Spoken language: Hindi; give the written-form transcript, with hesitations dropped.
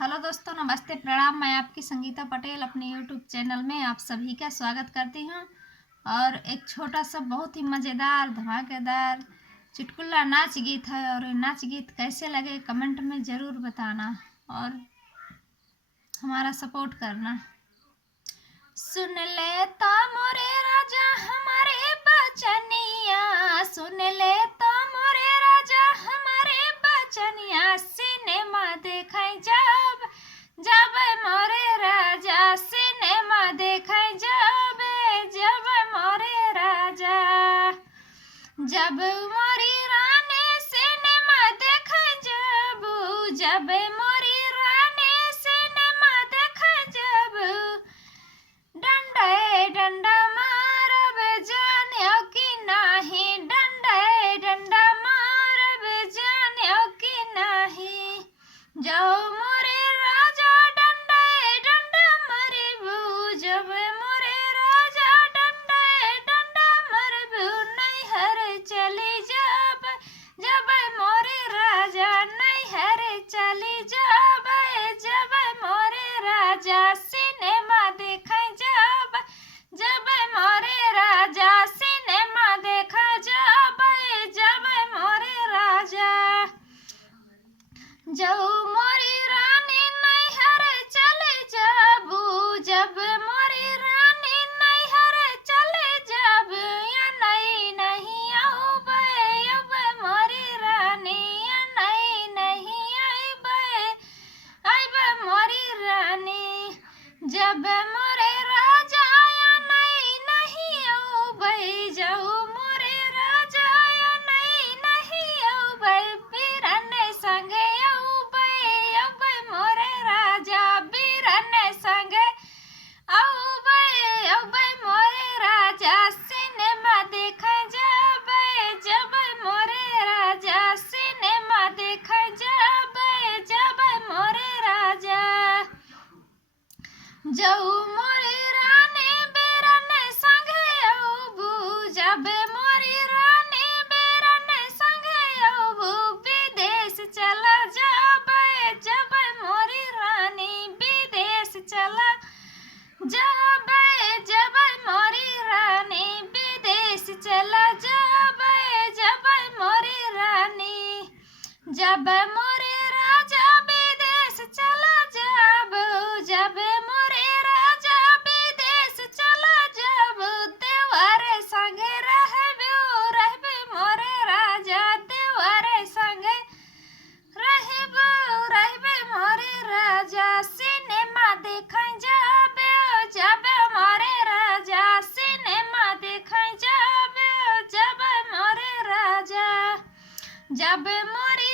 हेलो दोस्तों, नमस्ते, प्रणाम। मैं आपकी संगीता पटेल अपने यूट्यूब चैनल में आप सभी का स्वागत करती हूँ। और एक छोटा सा बहुत ही मज़ेदार धमाकेदार चुटकुला नाच गीत है। और नाच गीत कैसे लगे कमेंट में ज़रूर बताना और हमारा सपोर्ट करना। सुन ले तो मोरे राजा हमारे बचनिया, सुन ले तो मोरे राजा हमारे बचनिया, सिनेमा देखे जब जब मोरे राजा, सिनेमा देखे जब जब मोरे राजा, जब मोरी रानी सिनेमा देखे जब जब मोरी रानी सिनेमा देखे जब, डंडे डंडा मारब जान्यो कि नाही, डंडे डंडा मारब जान्यो कि नाही, जाओ मोरे राजा डंडे डंडा मरबू, जब मोरे राजा डंडे डंडा मरबू, नैहर चली जब जब मोरे राजा, नैहर चली जब जब मोरे राजा, सिनेमा देखे जब जब मोरे राजा, सिनेमा देखा जब जब मोरे राजा, जाऊ मोरी रानी नैहर चले जाबू, जब मोरी रानी नैहर चले जब, या नहीं आऊब अब मोरी रानी, या नहीं आईब मोरी रानी, जब मोरे राजा या नहीं आऊब, जाऊ मोरे राजा या नहीं आऊब, बीरन संगे आऊब अब मोरे राजा, बीरन संगे आऊब अब मोरे राजा, सिनेमा देखे जब जब मोरे राजा, सिनेमा देखे जब जब मोरे राजा, जाऊ मोरी रानी बेरन संगे आऊबू, जब मोरी रानी बेरन संगे आऊबू, विदेश चला जब जब मोरी रानी, विदेश चला जब जब मोरी रानी, विदेश चला जब जब मोरी रानी, जब मोरे राजा विदेश चला जब जब मोरे राजा विदेश चला जब, देवारे संगे रहबे मोरे राजा, देवारे संगे रहबे मोरे राजा, सिनेमा देखे जब जब मोरे राजा, सिनेमा देखे जब जब मोरे राजा, जब मोरी